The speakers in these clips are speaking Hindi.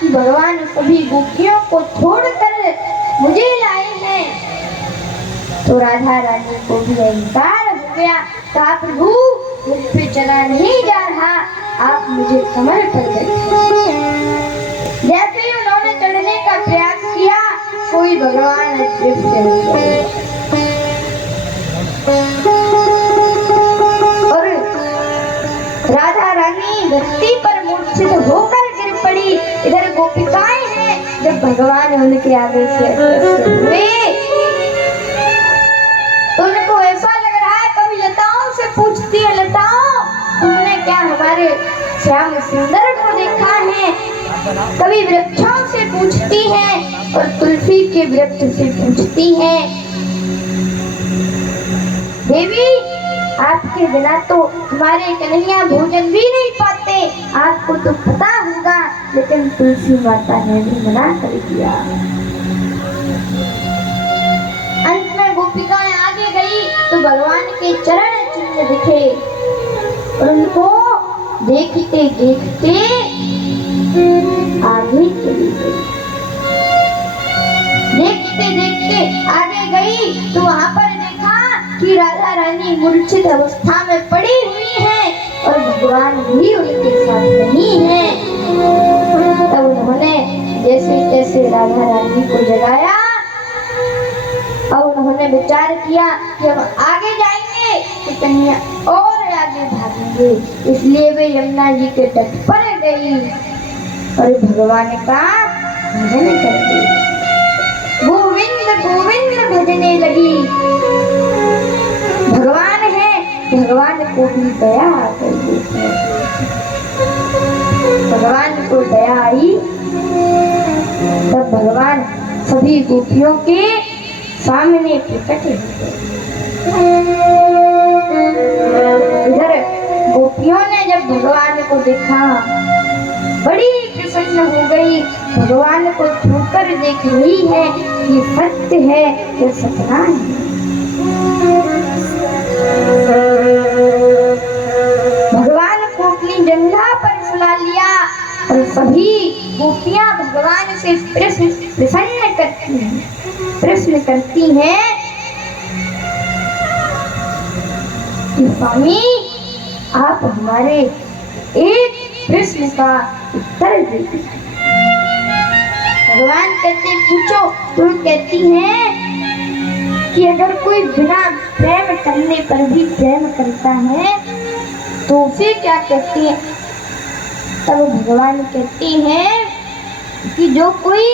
कि भगवान सभी गोपियों को छोड़कर मुझे लाए हैं, तो राधा रानी को भी अहंकार हो गया। कहा प्रभु मुझसे चला नहीं जा रहा, आप मुझे कमर पर बैठाइए। जैसे ही उन्होंने चढ़ने का प्रयास किया, कोई भगवान अदृश्य हो गए और राधा रानी धरती पर मूर्छित होकर गिर पड़ी। इधर गोपिकाएं हैं, जब भगवान उनके आगे से अदृश्य हुए तो उनको ऐसा लग रहा है, कभी लताओं से पूछती है, लताओं तुमने क्या हमारे श्याम सुंदर को देखा है? कभी वृक्षों से पूछती है और तुलसी के वृक्ष से पूछती है, देवी आपके बिना तो हमारे कन्हैया भोजन भी नहीं पाते, आपको तो पता होगा, लेकिन तुलसी माता ने भी मना कर दिया। अंत में गोपिकाएं आगे गई तो भगवान के चरण चिन्ह दिखे और उनको देखते देखते आगे चली गई। देखते देखते आगे गई तो वहां पर देखा कि राधा रानी मूर्छित अवस्था में पड़ी हुई है और भगवान भी उनके साथ नहीं है। तब उन्होंने जैसे तैसे राधा रानी को जगाया और उन्होंने विचार किया कि हम आगे जाएंगे तो कहीं और आगे भागेंगे, इसलिए वे यमुना जी के तट पर गई और भगवान का भजन करती गोविंद गोविंद भजने लगी। भगवान है, भगवान को भी दया आ गई। भगवान को दया आई तब भगवान सभी गोपियों के सामने प्रकट हुए। इधर गोपियों ने जब भगवान को देखा बड़ी प्रसन्न हो गई, भगवान को छूकर देख रही है, ये सत्य है, ये सपना है। भगवान को अपनी जंघा पर सुला लिया और सभी गोपियां भगवान से प्रश्न करती हैं कि स्वामी आप हमारे एक प्रश्न का उत्तर दीजिए। भगवान कहते पूछो। तो कहती हैं कि अगर कोई बिना प्रेम करने पर भी प्रेम करता है तो उसे क्या कहती है? तब भगवान कहते हैं कि जो कोई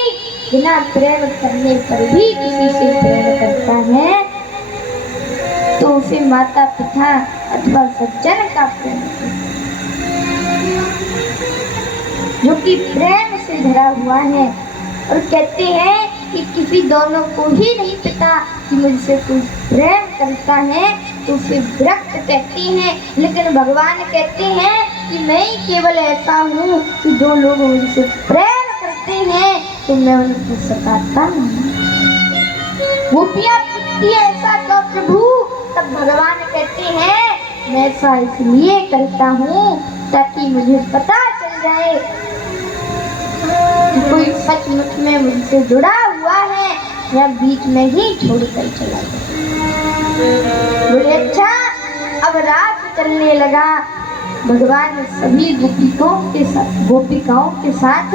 बिना प्रेम करने पर भी किसी से प्रेम करता है तो उसे माता पिता अथवा सज्जन का प्रेम जो कि प्रेम से भरा हुआ है। और कहते हैं कि किसी दोनों को ही नहीं पता कि मुझसे कोई प्रेम करता है तो उसे विरक्त कहती हैं, लेकिन भगवान कहते हैं कि मैं ही केवल ऐसा हूँ कि जो लोग मुझसे प्रेम करते हैं तो मैं उनको सताता हूँ। गोपियाँ पूछती है ऐसा क्यों प्रभु? तब भगवान कहते हैं मैं ऐसा इसलिए करता हूँ ताकि मुझे पता चल जाए कि कोई सचमुच में मुझसे जुड़ा हुआ है या बीच में ही छोड़कर चला गया। बोले अच्छा। अब रात चलने लगा। भगवान सभी गोपिकाओं के साथ